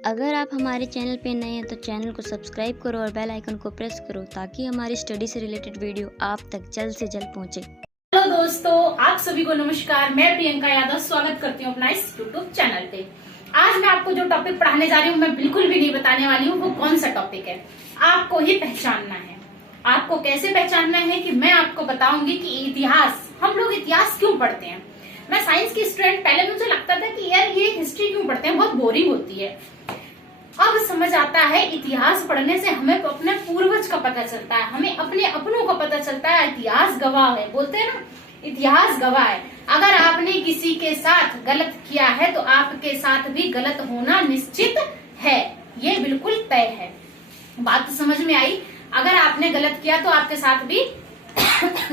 अगर आप हमारे चैनल पे नए हैं तो चैनल को सब्सक्राइब करो और बेल आइकन को प्रेस करो ताकि हमारी स्टडी से रिलेटेड वीडियो आप तक जल्द से जल्द पहुंचे। हेलो दोस्तों, आप सभी को नमस्कार। मैं प्रियंका यादव स्वागत करती हूँ अपना इस यूट्यूब चैनल पे। आज मैं आपको जो टॉपिक पढ़ाने जा रही हूँ मैं बिल्कुल भी नहीं बताने वाली हूँ वो कौन सा टॉपिक है। आपको ही पहचानना है। आपको कैसे पहचानना है कि मैं आपको बताऊंगी कि इतिहास, हम लोग इतिहास क्यों पढ़ते हैं। मैं साइंस की स्टूडेंट, पहले मुझे लगता था कि यार ये हिस्ट्री क्यों पढ़ते हैं, बहुत बोरिंग होती है। अब समझ आता है इतिहास पढ़ने से हमें अपने पूर्वज का पता चलता है, हमें अपने अपनों का पता चलता है। इतिहास गवाह है, बोलते हैं ना, इतिहास गवाह है। अगर आपने किसी के साथ गलत किया है तो आपके साथ भी गलत होना निश्चित है, ये बिल्कुल तय है। बात समझ में आई? अगर आपने गलत किया तो आपके साथ भी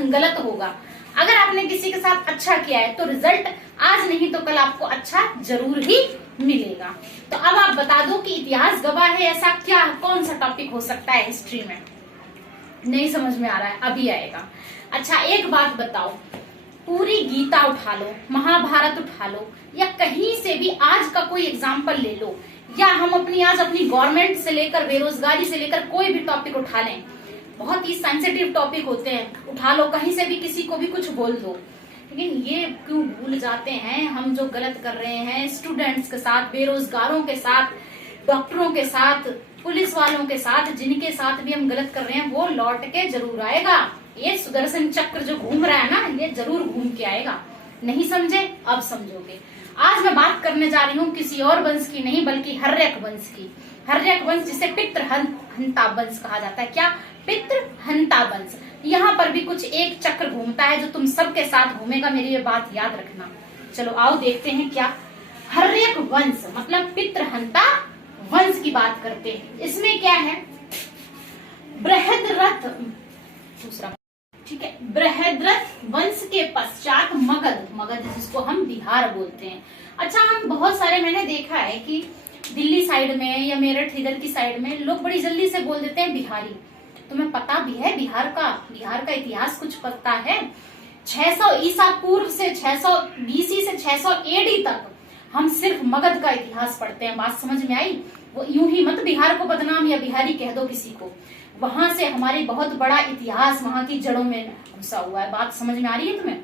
गलत होगा। अगर आपने किसी के साथ अच्छा किया है तो रिजल्ट आज नहीं तो कल आपको अच्छा जरूर ही मिलेगा। तो अब आप बता दो कि इतिहास गवाह है, ऐसा क्या, कौन सा टॉपिक हो सकता है हिस्ट्री में? नहीं समझ में आ रहा है, अभी आएगा। अच्छा, एक बात बताओ, पूरी गीता उठा लो, महाभारत उठा लो, या कहीं से भी आज का कोई एग्जाम्पल ले लो, या हम अपनी गवर्नमेंट से लेकर बेरोजगारी से लेकर कोई भी टॉपिक उठा लें, बहुत ही सेंसिटिव टॉपिक होते हैं, उठा लो, कहीं से भी किसी को भी कुछ बोल दो। लेकिन ये क्यों भूल जाते हैं हम जो गलत कर रहे हैं स्टूडेंट्स के साथ, बेरोजगारों के साथ, डॉक्टरों के साथ, पुलिस वालों के साथ, जिनके साथ भी हम गलत कर रहे हैं वो लौट के जरूर आएगा। ये सुदर्शन चक्र जो घूम रहा है ना, ये जरूर घूम के आएगा। नहीं समझे? अब समझोगे। आज मैं बात करने जा रही हूँ किसी और वंश की नहीं बल्कि हर्यक वंश की। हर्यक वंश जिसे पितृहंता वंश कहा जाता है। क्या? पितृहंता वंश। यहाँ पर भी कुछ एक चक्र घूमता है जो तुम सबके साथ घूमेगा, मेरी ये बात याद रखना। चलो आओ देखते हैं क्या हर्यक वंश मतलब पितृहंता वंश की बात करते हैं। इसमें क्या है? बृहद्रथ, दूसरा, ठीक है, बृहद्रथ वंश के पश्चात मगध जिसको हम बिहार बोलते हैं। अच्छा, हम बहुत सारे, मैंने देखा है कि दिल्ली साइड में या मेरठ इधर की साइड में लोग बड़ी जल्दी से बोल देते हैं बिहारी। तुम्हें पता भी है बिहार का इतिहास कुछ पता है? 600 ईसा पूर्व से 600 बीसी से 600 एडी तक हम सिर्फ मगध का इतिहास पढ़ते हैं। बात समझ में आई? वो यूं ही मत बिहार को बदनाम या बिहारी कह दो किसी को। वहां से हमारी बहुत बड़ा इतिहास वहां की जड़ों में घुसा हुआ है। बात समझ में आ रही है तुम्हें?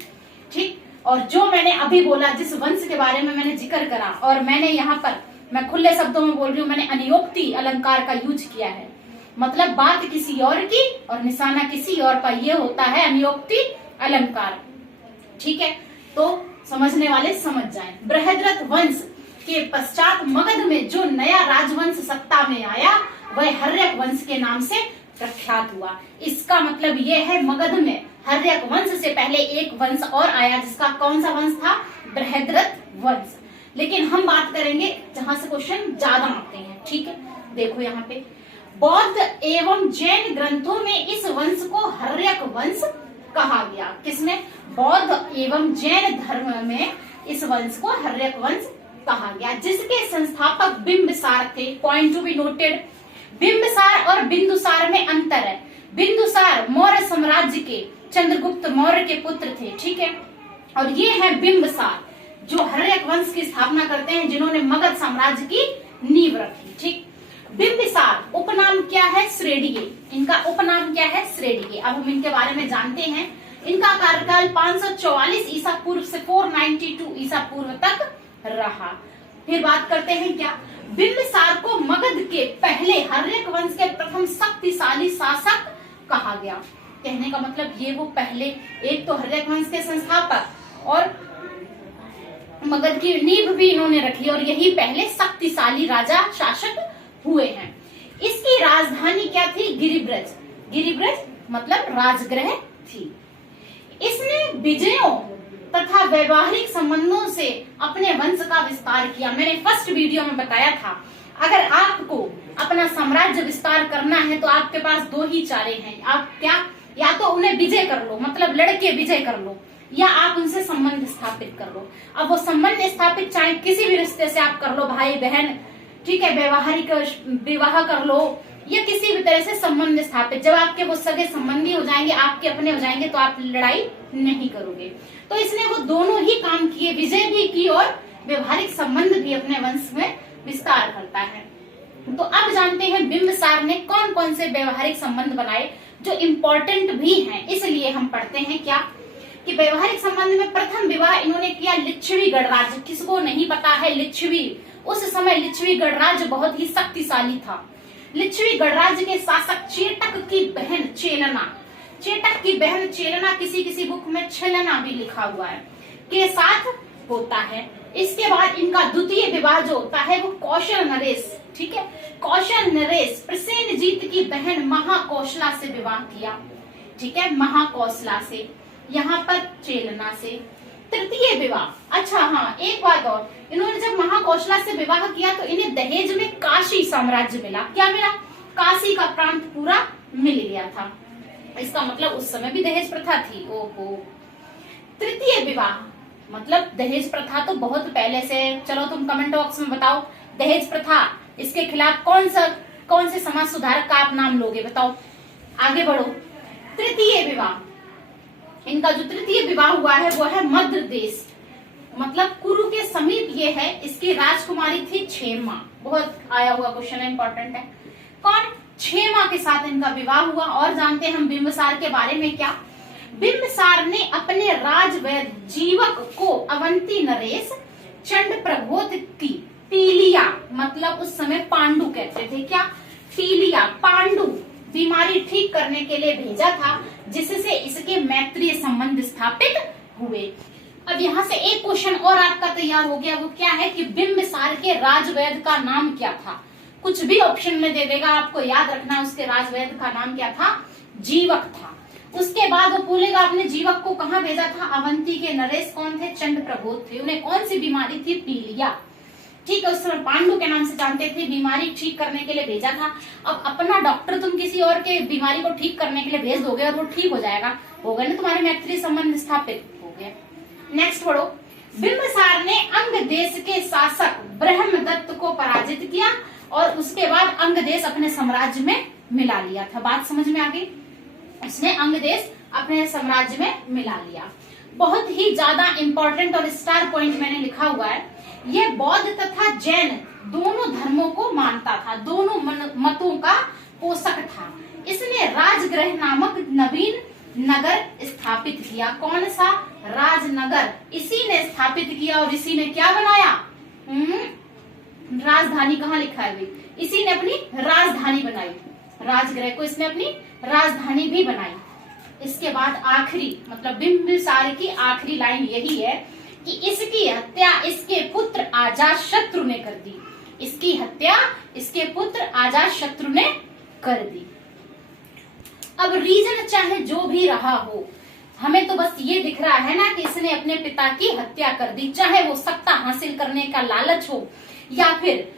ठीक। और जो मैंने अभी बोला, जिस वंश के बारे में मैंने जिक्र करा, और मैंने यहाँ पर, मैं खुले शब्दों में बोल रही हूँ, मैंने अनियोक्ति अलंकार का यूज किया है। मतलब बात किसी और की और निशाना किसी और पर, ये होता है अनियोक्ति अलंकार। ठीक है, तो समझने वाले समझ जाएं। बृहद्रथ वंश के पश्चात मगध में जो नया राजवंश सत्ता में आया वह हर्यक वंश के नाम से प्रख्यात हुआ। इसका मतलब ये है, मगध में हर्यक वंश से पहले एक वंश और आया, जिसका कौन सा वंश था? बृहद्रथ वंश। लेकिन हम बात करेंगे जहां से क्वेश्चन ज्यादा आते हैं। ठीक है, देखो यहाँ पे बौद्ध एवं जैन ग्रंथों में इस वंश को हर्यक वंश कहा गया। किसमें? बौद्ध एवं जैन धर्म में इस वंश को हर्यक वंश कहा गया, जिसके संस्थापक बिंबिसार थे। Point to be noted, Bimbisara और बिंदुसार में अंतर है। बिंदुसार मौर्य साम्राज्य के चंद्रगुप्त मौर्य के पुत्र थे। ठीक है, और ये है बिंबिसार जो हर्यक वंश की स्थापना करते हैं, जिन्होंने मगध साम्राज्य की नींव रखी। ठीक, बिंबिसार उपनाम क्या है? श्रेडिये। इनका उपनाम क्या है? श्रेडिये। अब हम इनके बारे में जानते हैं। इनका कार्यकाल 544 ईसा पूर्व से 492 ईसा पूर्व तक रहा। फिर बात करते हैं क्या, बिंबिसार को मगध के पहले हर्यक वंश के प्रथम शक्तिशाली शासक कहा गया। कहने का मतलब ये वो पहले, एक तो हर्यक वंश के संस्थापक और मगध की नींव भी इन्होंने रखी, और यही पहले शक्तिशाली राजा शासक हुए हैं। इसकी राजधानी क्या थी? गिरिब्रज। गिरिब्रज मतलब राजगृह थी। इसने विजयों तथा वैवाहिक संबंधों से अपने वंश का विस्तार किया। मैंने फर्स्ट वीडियो में बताया था, अगर आपको अपना साम्राज्य विस्तार करना है तो आपके पास दो ही चारे हैं। आप क्या, या तो उन्हें विजय कर लो, मतलब लड़के विजय कर लो, या आप उनसे संबंध स्थापित कर लो। अब वो संबंध स्थापित चाहे किसी भी रिश्ते से आप कर लो, भाई बहन, ठीक है, वैवाहिक विवाह कर लो, या किसी भी तरह से संबंध स्थापित। जब आपके वो सगे संबंधी हो जाएंगे, आपके अपने हो जाएंगे, तो आप लड़ाई नहीं करोगे। तो इसने वो दोनों ही काम किए, विजय भी की और व्यवहारिक संबंध भी अपने वंश में विस्तार करता है। तो अब जानते हैं बिंबिसार ने कौन कौन से व्यवहारिक संबंध बनाए जो इम्पोर्टेंट भी हैं। इसलिए हम पढ़ते हैं क्या कि व्यवहारिक संबंध में प्रथम विवाह इन्होंने किया लिच्छवी गणराज्य। किसको नहीं पता है लिच्छवी? उस समय लिच्छवी गणराज्य बहुत ही शक्तिशाली था। लिच्छवी गणराज्य के शासक चेटक की बहन चेलना, चेटक की बहन चेलना, किसी किसी बुक में छलना भी लिखा हुआ है, के साथ होता है। इसके बाद इनका द्वितीय विवाह जो होता है वो कौशल नरेश, ठीक है, कौशल नरेश प्रसेनजीत की बहन महाकौशला से विवाह किया, ठीक है, महाकौशला से, यहाँ पर चेलना से। तृतीय विवाह, अच्छा हाँ एक बात और, इन्होंने जब महाकौशला से विवाह किया तो इन्हें दहेज में काशी साम्राज्य मिला। क्या मिला? काशी का प्रांत पूरा मिल गया था। इसका मतलब उस समय भी दहेज प्रथा थी। ओहो। तृतीय विवाह मतलब दहेज प्रथा तो बहुत पहले से, चलो तुम कमेंट बॉक्स में बताओ दहेज प्रथा, इसके खिलाफ कौन से समाज सुधारक का आप नाम लोगे, बताओ, आगे बढ़ो। तृतीय विवाह, इनका जो तृतीय विवाह हुआ है वो है मध्य देश, मतलब कुरु के समीप ये है। इसकी राजकुमारी थी क्षेमा, बहुत आया हुआ क्वेश्चन है, इंपॉर्टेंट है। कौन? क्षेमा के साथ इनका विवाह हुआ। और जानते हैं हम बिंबिसार के बारे में क्या? बिंबिसार ने अपने राजवैद्य जीवक को अवंती नरेश चंड प्रबोध की पीलिया, मतलब उस समय पांडु कहते थे, क्या? पीलिया, पांडु बीमारी ठीक करने के लिए भेजा था, जिससे इसके मैत्रीय संबंध स्थापित हुए। अब यहाँ से एक क्वेश्चन और आपका तैयार हो गया, वो क्या है कि बिंबिसार के राजवैद्य का नाम क्या था? कुछ भी ऑप्शन में दे देगा, आपको याद रखना उसके राजवैद्य का नाम क्या था? जीवक था। उसके बाद वो बोलेगा अपने जीवक को कहाँ भेजा था? अवंती के नरेश कौन थे? चंड प्रबोध थे। उन्हें कौन सी बीमारी थी? पीलिया, ठीक है, उस समय पांडु के नाम से जानते थे, बीमारी ठीक करने के लिए भेजा था। अब अपना डॉक्टर तुम किसी और के बीमारी को ठीक करने के लिए भेज दोगे और वो ठीक हो जाएगा, हो गए ना तुम्हारे मैत्री संबंध स्थापित हो गए। नेक्स्ट पढ़ो। बिंबिसार ने अंग देश के शासक ब्रह्मदत्त को पराजित किया और उसके बाद अंग देश अपने साम्राज्य में मिला लिया था। बात समझ में आ गई? उसने अंग देश अपने साम्राज्य में मिला लिया। बहुत ही ज्यादा इंपॉर्टेंट और स्टार पॉइंट मैंने लिखा हुआ है, ये बौद्ध तथा जैन दोनों धर्मों को मानता था, दोनों मतों का पोषक था। इसने राजगृह नामक नवीन नगर स्थापित किया। कौन सा? राजनगर, इसी ने स्थापित किया और इसी ने क्या बनाया? राजधानी कहाँ लिखा है भाई? इसी ने अपनी राजधानी बनाई, राजगृह को इसने अपनी राजधानी भी बनाई। इसके बाद आखिरी, मतलब बिंबिसार की आखिरी लाइन यही है कि इसकी हत्या इसके पुत्र अजातशत्रु ने कर दी। इसकी हत्या इसके पुत्र अजातशत्रु ने कर दी। अब रीजन चाहे जो भी रहा हो, हमें तो बस ये दिख रहा है ना कि इसने अपने पिता की हत्या कर दी, चाहे वो सत्ता हासिल करने का लालच हो या फिर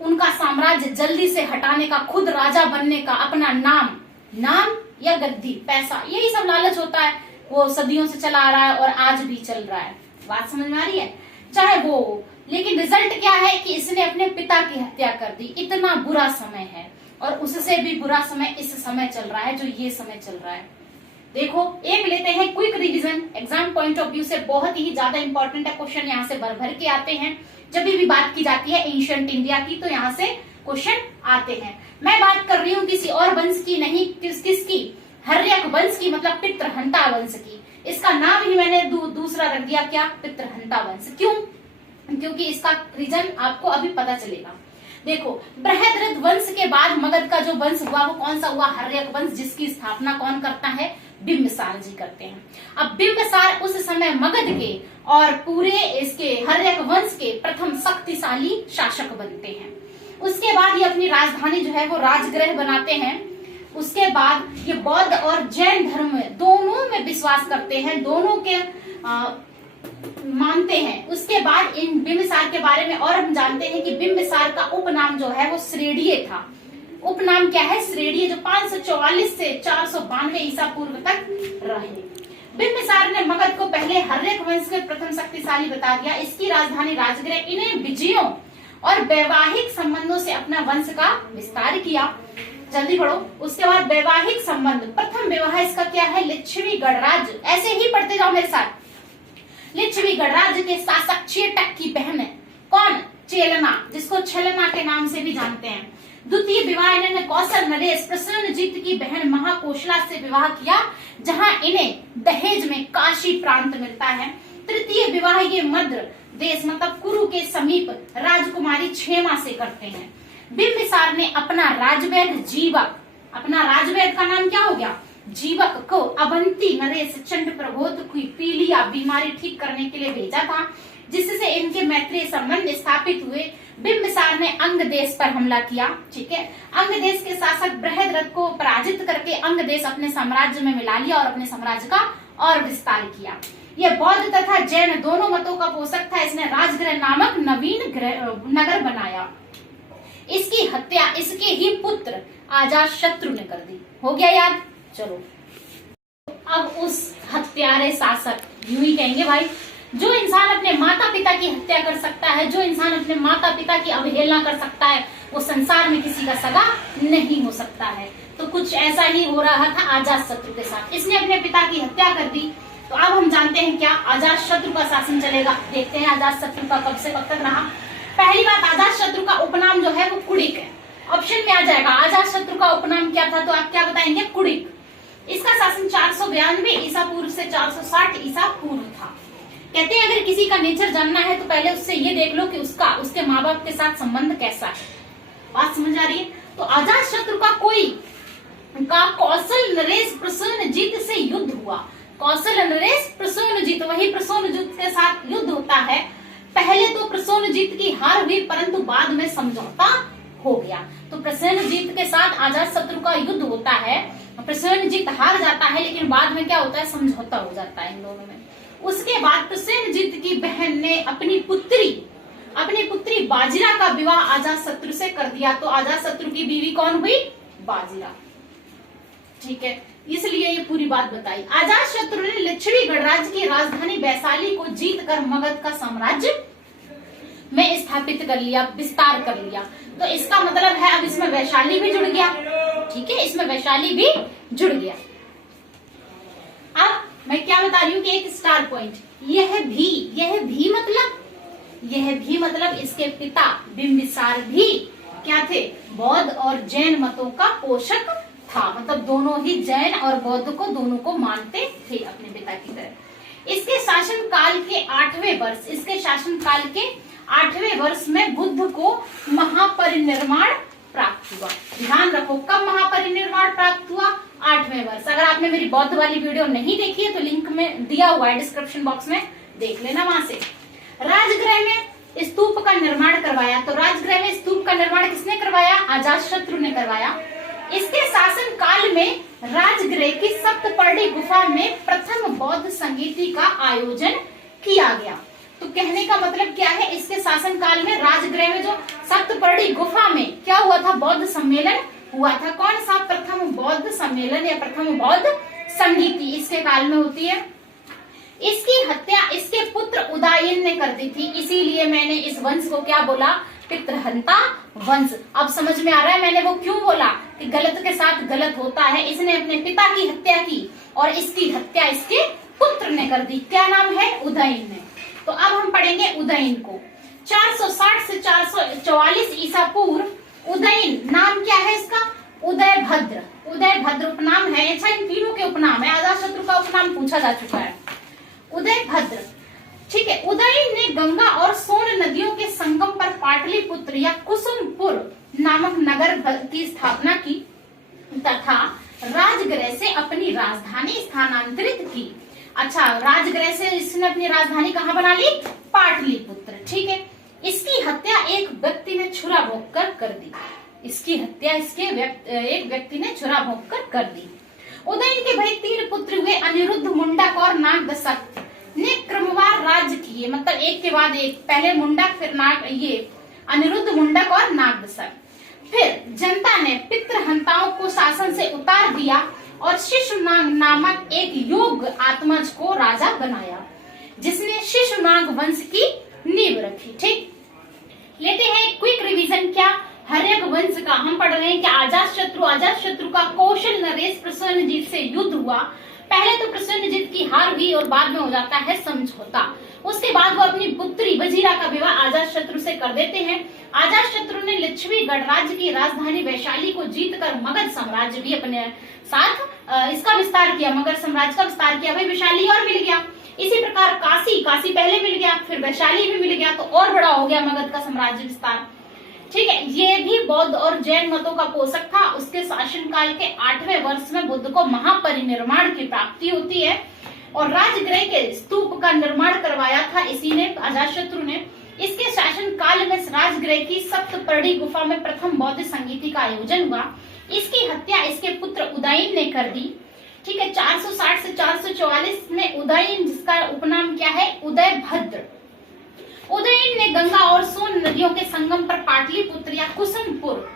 उनका साम्राज्य जल्दी से हटाने का, खुद राजा बनने का, अपना नाम या गद्दी, पैसा, यही सब लालच होता है। वो सदियों से चला आ रहा है और आज भी चल रहा है। बात समझ में आ रही है? चाहे वो हो, लेकिन रिजल्ट क्या है कि इसने अपने पिता की हत्या कर दी। इतना बुरा समय है और उससे भी बुरा समय इस समय चल रहा है, जो ये समय चल रहा है। देखो, एक लेते हैं quick revision, exam point of view से बहुत ही ज्यादा इंपॉर्टेंट है। क्वेश्चन यहाँ से भर भर के आते हैं। जब भी बात की जाती है एंशिएंट इंडिया की तो यहाँ से क्वेश्चन आते हैं। मैं बात कर रही हूँ किसी और वंश की नहीं, किसकी? हर्यक वंश की, मतलब पितृहंता वंश की। इसका नाम ही मैंने दूसरा रख दिया, क्या? पितृहंता वंश। क्यों? क्योंकि इसका रीजन आपको अभी पता चलेगा। देखो, बृहद्रथ वंश के बाद मगध का जो वंश हुआ वो कौन सा हुआ? हर्यक वंश, जिसकी स्थापना कौन करता है? बिंबिसार जी करते हैं। अब बिंबिसार उस समय मगध के और पूरे इसके हर्यक वंश के प्रथम शक्तिशाली शासक बनते हैं। उसके बाद ये अपनी राजधानी जो है वो राजगृह बनाते हैं। उसके बाद ये बौद्ध और जैन धर्म दोनों में विश्वास करते हैं, दोनों के मानते हैं। उसके बाद इन बिंबिसार के बारे में और हम जानते हैं कि बिंबिसार का उपनाम जो है वो श्रेणीय था। उपनाम क्या है? श्रेणीय, जो 544 से 492 ईसा पूर्व तक रहे। बिंबिसार ने मगध को पहले हर्यक वंश के प्रथम शक्तिशाली बता दिया। इसकी राजधानी राजगृह, इन्हें विजयों और वैवाहिक संबंधों से अपना वंश का विस्तार किया। जल्दी पढ़ो। उसके बाद वैवाहिक संबंध, प्रथम विवाह इसका क्या है? लिच्छवी गणराज्य, ऐसे ही पढ़ते जाओ मेरे साथ। लिच्छवी गणराज्य के शासक चेटक की बहन है, कौन? चेलना, जिसको छलना के नाम से भी जानते हैं। द्वितीय विवाह इन्होंने कौशल नरेश प्रसेनजीत की बहन महाकोशला से विवाह किया, जहां इन्हें दहेज में काशी प्रांत मिलता है। तृतीय विवाह ये मध्य देश मतलब कुरु के समीप राजकुमारी क्षेमा से करते हैं। बिंबिसार ने अपना राजवैद जीवक, अपना राजवैद का नाम क्या हो गया, जीवक को अवंती नरेश चंड प्रबोध की पीलिया बीमारी ठीक करने के लिए भेजा था, जिससे इनके मैत्रीय संबंध स्थापित हुए। बिंबिसार ने अंग देश पर हमला किया, ठीक है। अंग देश के शासक बृहद्रथ को पराजित करके अंग देश अपने साम्राज्य में मिला लिया और अपने साम्राज्य का और विस्तार किया। यह बौद्ध तथा जैन दोनों मतों का पोषक था। इसने राजगृह नामक नवीन नगर बनाया। इसकी हत्या इसके ही पुत्र अजातशत्रु ने कर दी। हो गया याद? चलो अब उस हत्यारे शासक, यूं ही कहेंगे भाई, जो इंसान अपने माता पिता की हत्या कर सकता है, जो इंसान अपने माता पिता की अवहेलना कर सकता है, वो संसार में किसी का सगा नहीं हो सकता है। तो कुछ ऐसा ही हो रहा था अजातशत्रु के साथ। इसने अपने पिता की हत्या कर दी। तो अब हम जानते हैं क्या अजातशत्रु का शासन चलेगा। देखते हैं अजातशत्रु का कब से कब तक रहा। पहली बात, अजातशत्रु का उपनाम जो है वो कुड़िक है। ऑप्शन में आ जाएगा अजातशत्रु का उपनाम क्या था, तो आप क्या बताएंगे? कुड़िक। इसका शासन 492 ईसा पूर्व से 460 ईसा पूर्व था। कहते हैं अगर किसी का नेचर जानना है तो पहले उससे ये देख लो कि उसके माँ बाप के साथ संबंध कैसा है। बात समझ आ रही है? तो अजातशत्रु का कौशल नरेश प्रसेनजीत से युद्ध हुआ। कौशल नरेश प्रसेनजीत, वही प्रसेनजीत के साथ युद्ध होता है। पहले तो प्रसेनजीत की हार हुई, परंतु बाद में समझौता हो गया। तो प्रसेनजीत के साथ अजातशत्रु का युद्ध होता है। प्रसेनजीत हार जाता है, लेकिन बाद में क्या होता है? समझौता हो जाता है इन दोनों में। उसके बाद प्रसेनजीत की बहन ने अपनी पुत्री बाजीरा का विवाह अजातशत्रु से कर दिया। तो अजातशत्रु की बीवी कौन हुई? बाजीरा, ठीक है। इसलिए ये पूरी बात बताई। अजातशत्रु ने लिच्छवी गणराज्य की राजधानी वैशाली को जीतकर मगध का साम्राज्य में स्थापित कर लिया, विस्तार कर लिया। तो इसका मतलब है अब इसमें वैशाली भी जुड़ गया, ठीक है, इसमें वैशाली भी जुड़ गया। अब मैं क्या बता रही हूँ कि एक स्टार पॉइंट, यह भी मतलब इसके पिता बिंबिसार भी क्या थे? बौद्ध और जैन मतों का पोषक था। मतलब दोनों ही जैन और बौद्ध को दोनों को मानते थे अपने पिता की तरह। इसके शासनकाल के 8वें वर्ष में बुद्ध को महापरिनिर्वाण प्राप्त हुआ। ध्यान रखो, कब महापरिनिर्वाण प्राप्त हुआ? 8वें वर्ष। अगर आपने मेरी बौद्ध वाली वीडियो नहीं देखी है तो लिंक में दिया हुआ है डिस्क्रिप्शन बॉक्स में, देख लेना वहां से। राजगृह में स्तूप का निर्माण करवाया। तो राजगृह में स्तूप का निर्माण किसने करवाया? अजातशत्रु ने करवाया। इसके शासन काल में राजगृह की सप्तपर्णी गुफा में प्रथम बौद्ध संगीति का आयोजन किया गया। तो कहने का मतलब क्या है? इसके शासन काल में राजगृह में जो सप्तपर्णी गुफा में क्या हुआ था? बौद्ध सम्मेलन हुआ था। कौन सा? प्रथम बौद्ध सम्मेलन या प्रथम बौद्ध संगीति इसके काल में होती है। इसकी हत्या इसके पुत्र उदयन ने कर दी थी। इसीलिए मैंने इस वंश को क्या बोला? पितृहंता वंश। अब समझ में आ रहा है मैंने वो क्यों बोला कि गलत के साथ गलत होता है। इसने अपने पिता की हत्या की और इसकी हत्या इसके पुत्र ने कर दी। क्या नाम है? उदयन ने। तो अब हम पढ़ेंगे उदयन को। 460 से 444 ईसा पूर्व उदयन नाम क्या है इसका? उदयभद्र। उदयभद्र उपनाम है। अच्छा, इन तीनों के उपनाम है। अजातशत्रु का उपनाम पूछा जा चुका है। उदयभद्र, ठीक है। उदयन ने गंगा और सोन नदियों के संगम पर पाटलिपुत्र या कुसुमपुर नामक नगर की स्थापना की तथा राजगृह से अपनी राजधानी स्थानांतरित की। अच्छा, राजगृह से इसने अपनी राजधानी कहाँ बना ली? पाटलिपुत्र, ठीक है। इसकी हत्या एक व्यक्ति ने छुरा भोंककर कर दी। इसकी हत्या एक व्यक्ति ने छुरा भोंककर कर दी। उदयन के भाई 3 पुत्र हुए। अनिरुद्ध, मुंडक और नागदशक ने क्रमवार राज्य किए, मतलब एक के बाद एक। पहले मुंडक, फिर ये अनिरुद्ध, मुंडक और नागदशक। फिर जनता ने पितृहंताओं को शासन से उतार दिया और शिशुनाग नामक एक योग्य आत्मज को राजा बनाया, जिसने शिशुनाग वंश की नींव रखी। ठीक, लेते हैं क्विक रिवीजन। क्या हर्यक वंश का हम पढ़ रहे हैं कि अजातशत्रु का कौशल नरेश प्रसेनजीत से युद्ध हुआ। पहले तो प्रसेनजीत की हार हुई और बाद में हो जाता है समझौता। उसके बाद वो अपनी पुत्री वजीरा का विवाह अजातशत्रु से कर देते हैं। अजातशत्रु ने लिच्छवी गणराज्य की राजधानी वैशाली को जीतकर मगध साम्राज्य भी अपने साथ इसका विस्तार किया, मगध साम्राज्य का विस्तार किया। भाई वैशाली और मिल गया, इसी प्रकार काशी पहले मिल गया, फिर वैशाली भी मिल गया, तो और बड़ा हो गया मगध का साम्राज्य विस्तार। ठीक है, ये भी बौद्ध और जैन मतों का पोषक था। उसके शासनकाल के 8वें वर्ष में बुद्ध को महापरिनिर्वाण की प्राप्ति होती है और राजगृह के स्तूप का निर्माण करवाया था इसी ने, अजातशत्रु ने। इसके शासन काल में राजगृह की सप्तपर्णी गुफा में प्रथम बौद्ध संगीति का आयोजन हुआ। इसकी हत्या इसके पुत्र उदयन ने कर दी। ठीक है, 460 से 444 में उदयन, जिसका उपनाम क्या है, उदयभद्र। उदयन ने गंगा और सोन नदियों के संगम पर पाटलिपुत्र या कुसुमपुर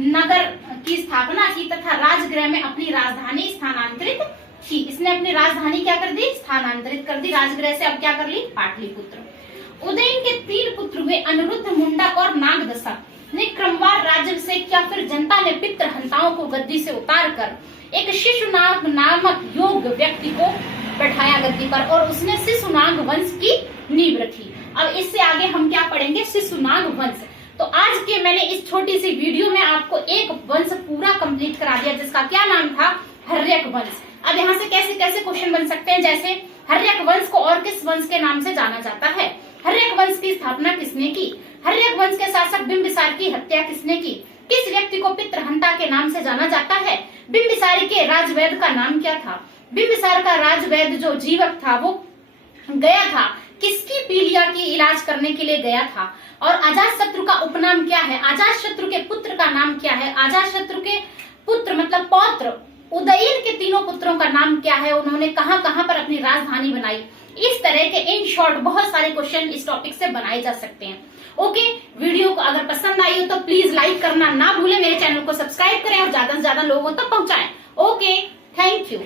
नगर की स्थापना की तथा राजगृह में अपनी राजधानी स्थानांतरित की। इसने अपनी राजधानी क्या कर दी, स्थानांतरित कर दी राजगृह से। अब क्या कर ली, पाटलिपुत्र। उदयन के 3 पुत्र हुए, अनिरुद्ध, मुंडक और नागदशक ने क्रमवार राज्याभिषेक किया। फिर जनता ने पितृहंताओं को गद्दी से उतार कर एक शिशुनाग नामक योग्य व्यक्ति को बैठाया गद्दी पर और उसने शिशुनाग वंश की नींव रखी। अब इससे आगे हम क्या पढ़ेंगे, शिशुनाग वंश। तो आज के मैंने इस छोटी सी वीडियो में आपको एक वंश पूरा कंप्लीट करा दिया, जिसका क्या नाम था, हर्यक वंश। अब यहाँ से कैसे कैसे क्वेश्चन बन सकते हैं, जैसे हर्यक वंश को और किस वंश के नाम से जाना जाता है, हर्यक वंश की स्थापना किसने की, हर्यक वंश के शासक बिंबिसार की हत्या किसने की, किस व्यक्ति को पितृहंता के नाम से जाना जाता है, बिंबिसारी के राजवैद्य का नाम क्या था, बिंबिसार का राजवैद्य जो जीवक था वो गया था किसकी पीलिया की इलाज करने के लिए गया था, और अजातशत्रु का उपनाम क्या है, अजातशत्रु के पुत्र का नाम क्या है, अजातशत्रु के पुत्र मतलब पौत्र उदयन के 3 पुत्रों का नाम क्या है, उन्होंने कहां कहां पर अपनी राजधानी बनाई। इस तरह के इन शॉर्ट बहुत सारे क्वेश्चन इस टॉपिक से बनाए जा सकते हैं। ओके, वीडियो को अगर पसंद आई हो तो प्लीज लाइक करना ना भूलें, मेरे चैनल को सब्सक्राइब करें और ज्यादा से ज्यादा लोगों तक पहुंचाएं। Okay, thank you.